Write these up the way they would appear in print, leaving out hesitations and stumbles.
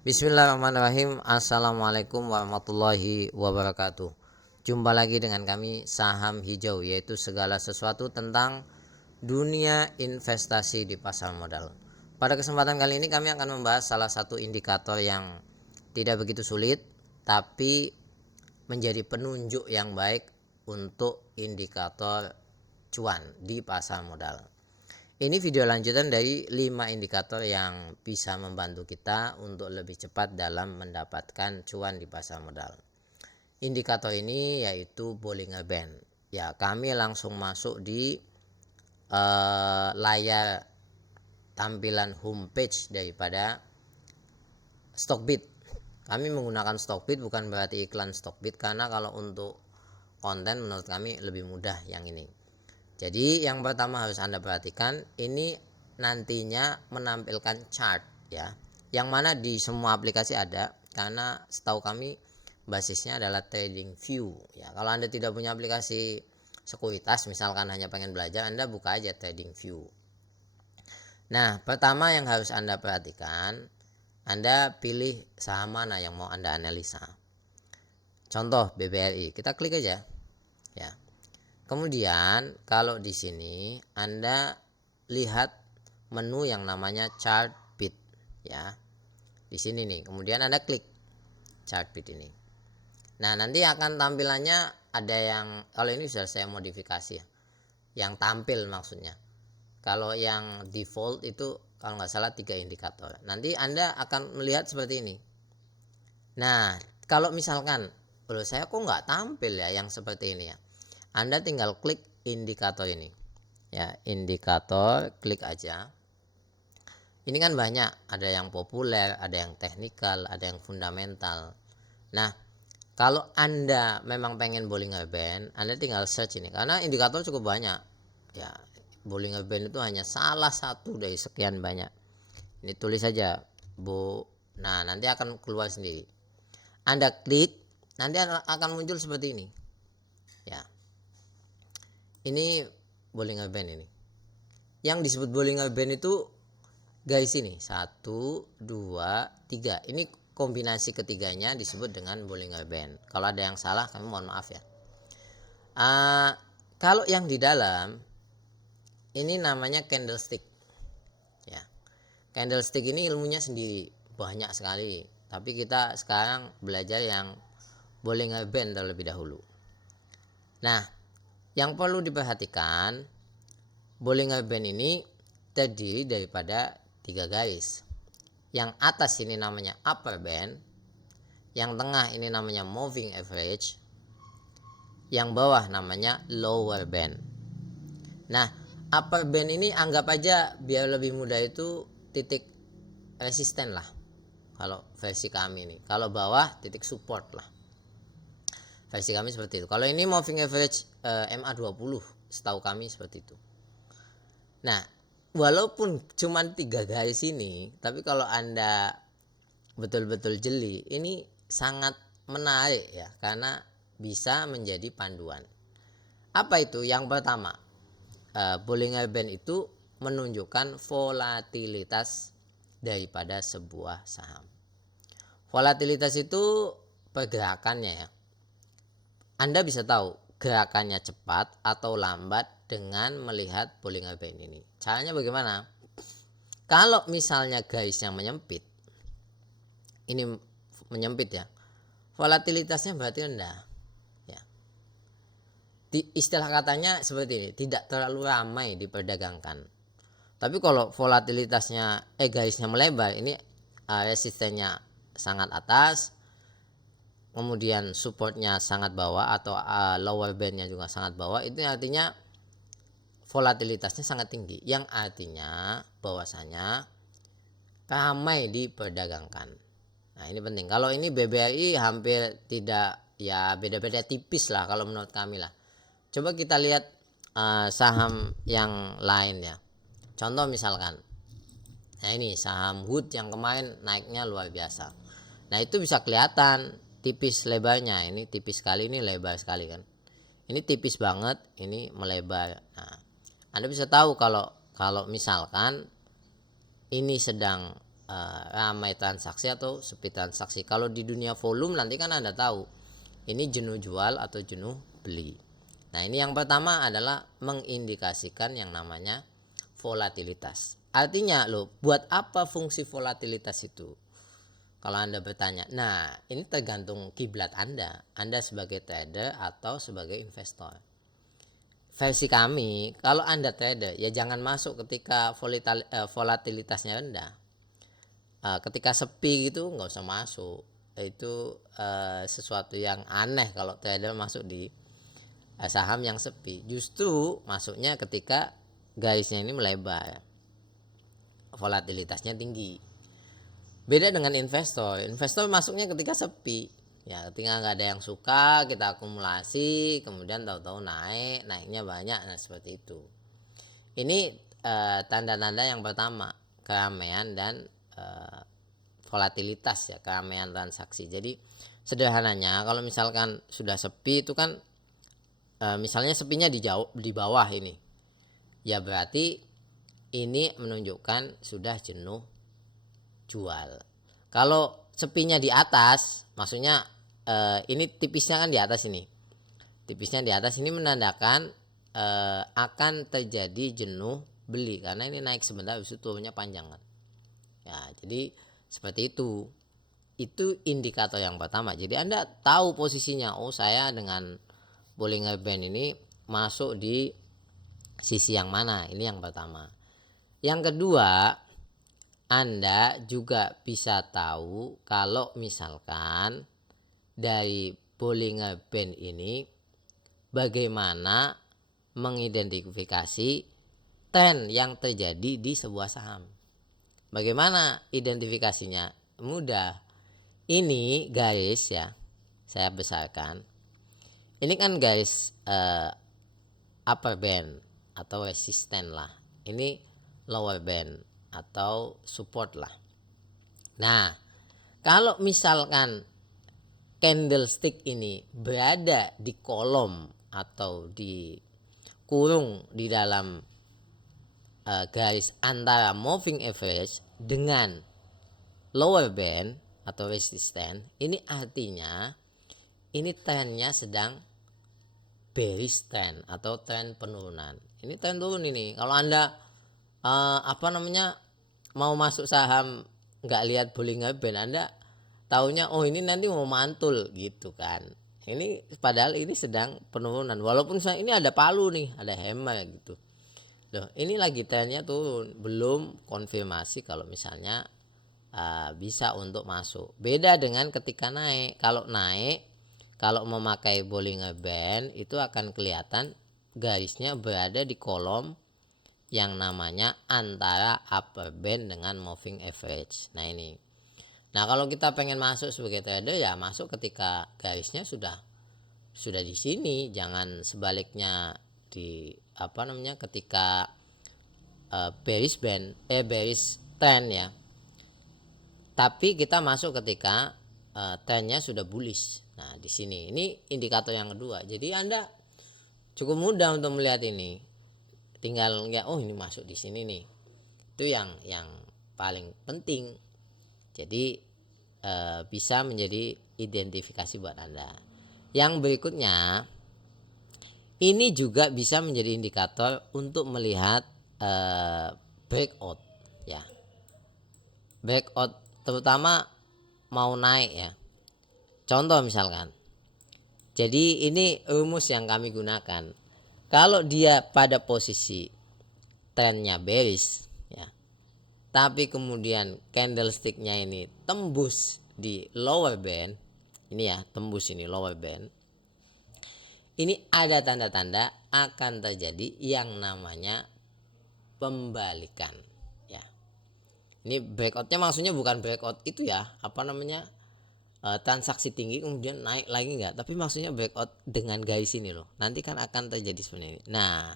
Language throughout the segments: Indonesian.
Bismillahirrahmanirrahim. Assalamualaikum warahmatullahi wabarakatuh. Jumpa lagi dengan kami Saham Hijau, yaitu segala sesuatu tentang dunia investasi di pasar modal. Pada kesempatan kali ini kami akan membahas salah satu indikator yang tidak begitu sulit, tapi menjadi penunjuk yang baik untuk indikator cuan di pasar modal. Ini video lanjutan dari 5 indikator yang bisa membantu kita untuk lebih cepat dalam mendapatkan cuan di pasar modal. Indikator ini yaitu Bollinger Band. Ya, kami langsung masuk di layar tampilan homepage daripada Stockbit. Kami menggunakan Stockbit bukan berarti iklan Stockbit, karena kalau untuk konten menurut kami lebih mudah yang ini. Jadi yang pertama harus Anda perhatikan, ini nantinya menampilkan chart ya, yang mana di semua aplikasi ada, karena setahu kami basisnya adalah TradingView ya. Kalau Anda tidak punya aplikasi sekuritas, misalkan hanya pengen belajar, Anda buka aja TradingView. Nah, pertama yang harus Anda perhatikan, Anda pilih saham mana yang mau Anda analisa. Contoh BBRI, kita klik aja ya. Kemudian kalau di sini Anda lihat menu yang namanya chart bit ya. Di sini nih, kemudian Anda klik chart bit ini. Nah, nanti akan tampilannya ada yang, kalau ini sudah saya modifikasi ya. Yang tampil maksudnya. Kalau yang default itu kalau nggak salah 3 indikator. Nanti Anda akan melihat seperti ini. Nah, kalau misalkan menurut saya kok nggak tampil ya yang seperti ini ya, Anda tinggal klik indikator ini ya, indikator, klik aja. Ini kan banyak, ada yang populer, ada yang teknikal, ada yang fundamental. Nah, kalau Anda memang pengen Bollinger Band, Anda tinggal search ini, karena indikator cukup banyak ya. Bollinger Band itu hanya salah satu dari sekian banyak. Ini tulis saja nah nanti akan keluar sendiri. Anda klik, nanti akan muncul seperti ini ya. Ini Bollinger Band ini. Yang disebut Bollinger Band itu guys ini 1, 2, 3. Ini kombinasi ketiganya disebut dengan Bollinger Band. Kalau ada yang salah kami mohon maaf ya. Kalau yang di dalam ini namanya candlestick ya. Candlestick ini ilmunya sendiri, banyak sekali. Tapi kita sekarang belajar yang Bollinger Band terlebih dahulu. Nah, yang perlu diperhatikan, Bollinger Band ini terdiri daripada 3 garis. Yang atas ini namanya upper band, yang tengah ini namanya moving average, yang bawah namanya lower band. Nah, upper band ini anggap aja biar lebih mudah itu titik resisten lah kalau versi kami ini. Kalau bawah titik support lah, versi kami seperti itu. Kalau ini moving average MA20, setahu kami seperti itu. Nah, walaupun cuma 3 garis ini, tapi kalau Anda betul-betul jeli, ini sangat menarik ya, karena bisa menjadi panduan. Apa itu? Yang pertama, Bollinger Band itu menunjukkan volatilitas daripada sebuah saham. Volatilitas itu pergerakannya ya. Anda bisa tahu gerakannya cepat atau lambat dengan melihat Bollinger Band ini. Caranya bagaimana? Kalau misalnya garisnya menyempit, ini menyempit ya, volatilitasnya berarti rendah ya. Istilah katanya seperti ini, tidak terlalu ramai diperdagangkan. Tapi kalau volatilitasnya garisnya melebar, ini resistennya sangat atas, kemudian supportnya sangat bawah atau lower bandnya juga sangat bawah, itu artinya volatilitasnya sangat tinggi, yang artinya bahwasanya ramai diperdagangkan. Nah, ini penting. Kalau ini BBRI hampir tidak, ya beda-beda tipis lah kalau menurut kami lah. Coba kita lihat saham yang lain ya. Contoh misalkan, nah ini saham Wood yang kemarin naiknya luar biasa. Nah, itu bisa kelihatan tipis lebarnya. Ini tipis sekali, ini lebar sekali kan. Ini tipis banget, ini melebar. Nah, Anda bisa tahu kalau misalkan ini sedang ramai transaksi atau sepi transaksi. Kalau di dunia volume nanti kan Anda tahu ini jenuh jual atau jenuh beli. Nah, ini yang pertama adalah mengindikasikan yang namanya volatilitas. Artinya loh, buat apa fungsi volatilitas itu? Kalau Anda bertanya, nah ini tergantung kiblat Anda sebagai trader atau sebagai investor. Versi kami, kalau Anda trader ya jangan masuk ketika volatilitasnya rendah. Ketika sepi gitu nggak usah masuk. Itu sesuatu yang aneh kalau trader masuk di saham yang sepi. Justru masuknya ketika garisnya ini melebar, volatilitasnya tinggi. Beda dengan investor masuknya ketika sepi. Ya, ketika nggak ada yang suka, kita akumulasi, kemudian tahu-tahu naiknya banyak, nah seperti itu. Ini tanda-tanda yang pertama, keramaian dan volatilitas ya, keramaian transaksi. Jadi sederhananya kalau misalkan sudah sepi itu kan misalnya sepinya di bawah ini, ya berarti ini menunjukkan sudah jenuh jual. Kalau sepinya di atas, maksudnya ini tipisnya kan di atas ini. Tipisnya di atas ini menandakan akan terjadi jenuh beli karena ini naik sebentar habis itu turunnya panjang kan. Ya, jadi seperti itu. Itu indikator yang pertama. Jadi Anda tahu posisinya. Oh, saya dengan Bollinger Band ini masuk di sisi yang mana? Ini yang pertama. Yang kedua, Anda juga bisa tahu kalau misalkan dari Bollinger Band ini bagaimana mengidentifikasi tren yang terjadi di sebuah saham. Bagaimana identifikasinya? Mudah. Ini garis ya, saya besarkan. Ini kan garis upper band atau resisten lah. Ini lower band atau support lah. Nah, kalau misalkan candlestick ini berada di kolom atau di kurung di dalam garis antara moving average dengan lower band atau resisten, ini artinya ini trennya sedang bearish trend atau tren penurunan. Ini tren turun ini. Kalau Anda mau masuk saham nggak lihat Bollinger Band, Anda taunya oh ini nanti mau mantul gitu kan. Ini padahal ini sedang penurunan. Walaupun ini ada palu nih, ada hammer gitu. Loh, ini lagi trennya turun, belum konfirmasi kalau misalnya bisa untuk masuk. Beda dengan ketika naik. Kalau naik, kalau memakai Bollinger Band itu akan kelihatan garisnya berada di kolom yang namanya antara upper band dengan moving average. Nah ini. Nah kalau kita pengen masuk sebagai trader ya masuk ketika garisnya sudah di sini, jangan sebaliknya di ketika bearish band bearish trend ya. Tapi kita masuk ketika trennya sudah bullish. Nah, di sini ini indikator yang kedua. Jadi Anda cukup mudah untuk melihat ini. Tinggal ya oh ini masuk di sini nih. Itu yang paling penting. Jadi bisa menjadi identifikasi buat Anda. Yang berikutnya ini juga bisa menjadi indikator untuk melihat breakout ya. Breakout terutama mau naik ya. Contoh misalkan. Jadi ini rumus yang kami gunakan. Kalau dia pada posisi trennya bearish ya. Tapi kemudian candlesticknya ini tembus di lower band. Ini ya, tembus ini lower band. Ini ada tanda-tanda akan terjadi yang namanya pembalikan ya. Ini breakoutnya maksudnya bukan breakout itu ya, transaksi tinggi kemudian naik lagi enggak, tapi maksudnya breakout dengan garis ini loh. Nanti kan akan terjadi seperti ini. Nah,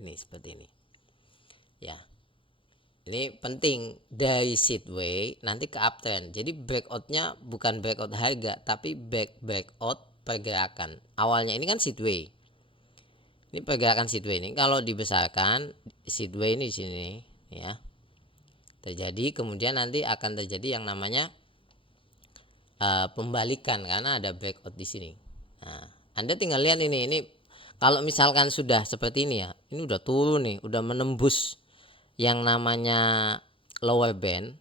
ini seperti ini. Ya. Ini penting dari sideway nanti ke uptrend. Jadi breakoutnya bukan breakout harga, tapi breakout pergerakan. Awalnya ini kan sideway. Ini pergerakan sideway ini kalau dibesarkan sideway ini di sini ya. terjadi, kemudian nanti akan terjadi yang namanya pembalikan karena ada breakout di sini. Nah, Anda tinggal lihat ini kalau misalkan sudah seperti ini ya, ini udah turun nih, udah menembus yang namanya lower band,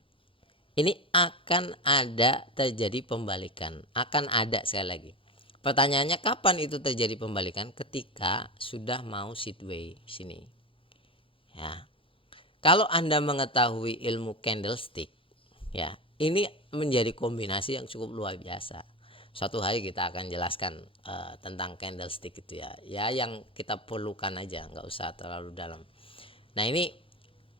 ini akan ada terjadi pembalikan, akan ada sekali lagi. Pertanyaannya kapan itu terjadi pembalikan? Ketika sudah mau sideway sini. Ya. Kalau Anda mengetahui ilmu candlestick, ya, ini menjadi kombinasi yang cukup luar biasa. Suatu hari kita akan jelaskan tentang candlestick itu ya. Ya yang kita perlukan aja, nggak usah terlalu dalam. Nah, ini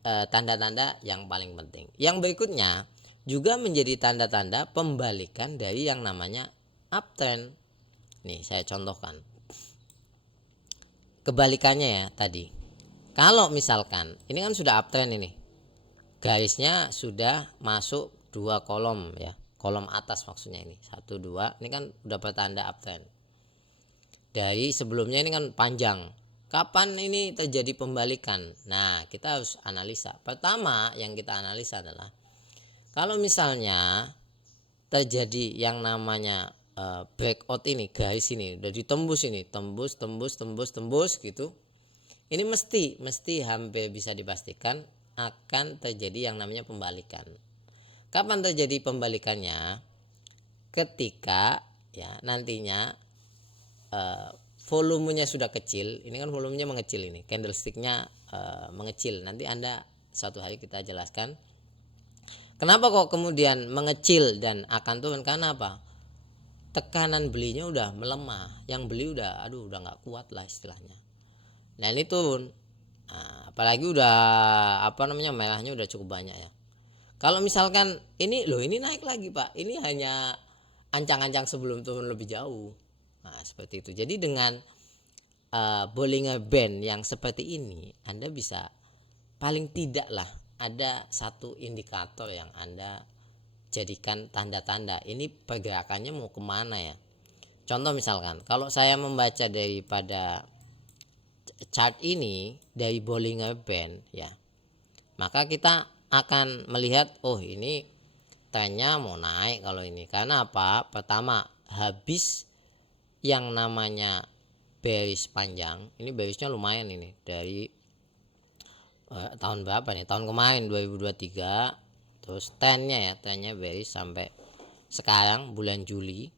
tanda-tanda yang paling penting. Yang berikutnya juga menjadi tanda-tanda pembalikan dari yang namanya uptrend. Nih, saya contohkan. Kebalikannya ya tadi. Kalau misalkan ini kan sudah uptrend ini, garisnya sudah masuk 2 kolom ya, kolom atas maksudnya ini 1 2, ini kan udah pertanda uptrend. Dari sebelumnya ini kan panjang. Kapan ini terjadi pembalikan? Nah, kita harus analisa. Pertama yang kita analisa adalah kalau misalnya terjadi yang namanya breakout ini, garis ini udah ditembus ini, tembus gitu. Ini mesti hampir bisa dipastikan akan terjadi yang namanya pembalikan. Kapan terjadi pembalikannya? Ketika ya nantinya volumenya sudah kecil. Ini kan volumenya mengecil, ini candlesticknya mengecil. Nanti Anda satu hari kita jelaskan kenapa kok kemudian mengecil dan akan turun. Karena apa? Tekanan belinya udah melemah, yang beli udah nggak kuat lah istilahnya. Nah, ini turun. Nah, apalagi udah merahnya udah cukup banyak ya. Kalau misalkan ini naik lagi Pak, ini hanya ancang-ancang sebelum turun lebih jauh. Nah, seperti itu. Jadi dengan Bollinger Band yang seperti ini, Anda bisa paling tidak lah ada satu indikator yang Anda jadikan tanda-tanda. Ini pergerakannya mau kemana ya. Contoh misalkan, kalau saya membaca daripada chart ini dari Bollinger Band ya, maka kita akan melihat ini trennya mau naik kalau ini. Karena apa? Pertama, habis yang namanya bearish panjang. Ini bearishnya lumayan ini dari tahun berapa nih? Tahun kemarin 2023. Terus trennya bearish sampai sekarang bulan Juli.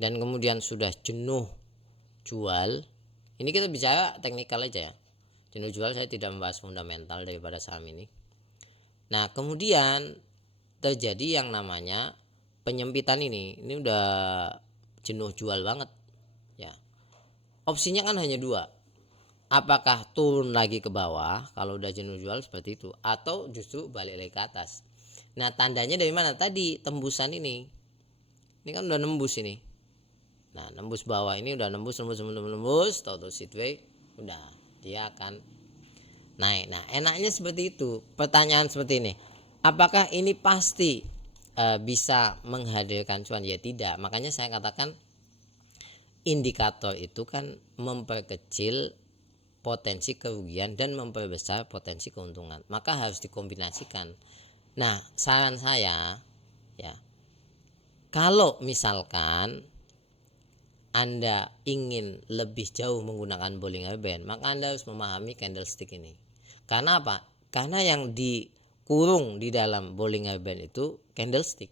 Dan kemudian sudah jenuh jual. Ini kita bicara teknikal aja ya. Jenuh jual, saya tidak membahas fundamental daripada saham ini. Nah, kemudian terjadi yang namanya penyempitan ini. Ini udah jenuh jual banget ya. Opsinya kan hanya 2. Apakah turun lagi ke bawah kalau udah jenuh jual seperti itu, atau justru balik lagi ke atas. Nah, tandanya dari mana? Tadi tembusan ini. Ini kan udah nembus ini. Nah, nembus bawah ini udah nembus, tahu sideway, udah dia akan naik. Nah, enaknya seperti itu. Pertanyaan seperti ini, apakah ini pasti bisa menghadirkan cuan? Ya tidak. Makanya saya katakan indikator itu kan memperkecil potensi kerugian dan memperbesar potensi keuntungan. Maka harus dikombinasikan. Nah, saran saya ya, kalau misalkan Anda ingin lebih jauh menggunakan Bollinger Band, maka Anda harus memahami candlestick ini. Karena apa? Karena yang dikurung di dalam Bollinger Band itu candlestick.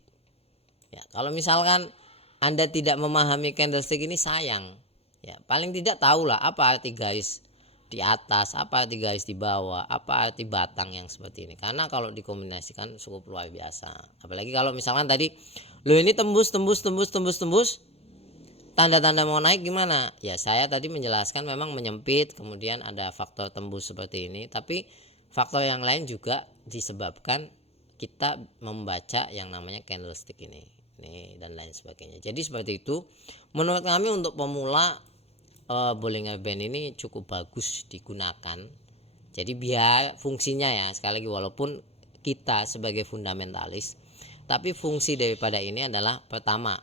Ya, kalau misalkan Anda tidak memahami candlestick ini, sayang. Ya, paling tidak tahulah apa arti garis di atas, apa arti garis di bawah, apa arti batang yang seperti ini. Karena kalau dikombinasikan cukup luar biasa. Apalagi kalau misalkan tadi ini tembus, tanda-tanda mau naik gimana? Ya, saya tadi menjelaskan memang menyempit, kemudian ada faktor tembus seperti ini, tapi faktor yang lain juga disebabkan kita membaca yang namanya candlestick ini dan lain sebagainya. Jadi seperti itu. Menurut kami untuk pemula Bollinger Band ini cukup bagus digunakan. Jadi biar fungsinya ya, sekali lagi walaupun kita sebagai fundamentalis, tapi fungsi daripada ini adalah pertama,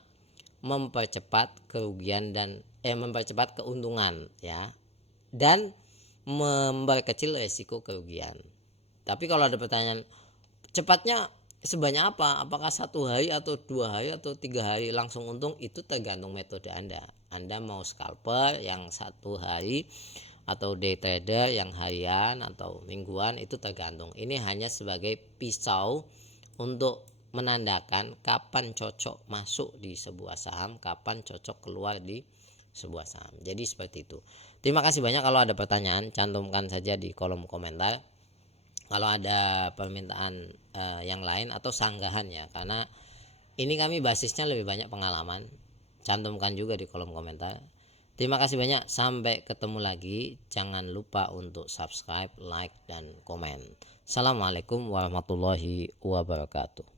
mempercepat kerugian dan mempercepat keuntungan ya, dan memperkecil resiko kerugian. Tapi kalau ada pertanyaan, cepatnya sebanyak apa, apakah 1 hari atau 2 hari atau 3 hari langsung untung, itu tergantung metode Anda mau scalper yang 1 hari atau day trader yang harian atau mingguan, itu tergantung. Ini hanya sebagai pisau untuk menandakan kapan cocok masuk di sebuah saham, kapan cocok keluar di sebuah saham. Jadi seperti itu. Terima kasih banyak. Kalau ada pertanyaan cantumkan saja di kolom komentar. Kalau ada permintaan yang lain atau sanggahan ya, karena ini kami basisnya lebih banyak pengalaman, cantumkan juga di kolom komentar. Terima kasih banyak, sampai ketemu lagi. Jangan lupa untuk subscribe, like, dan komen. Assalamualaikum warahmatullahi wabarakatuh.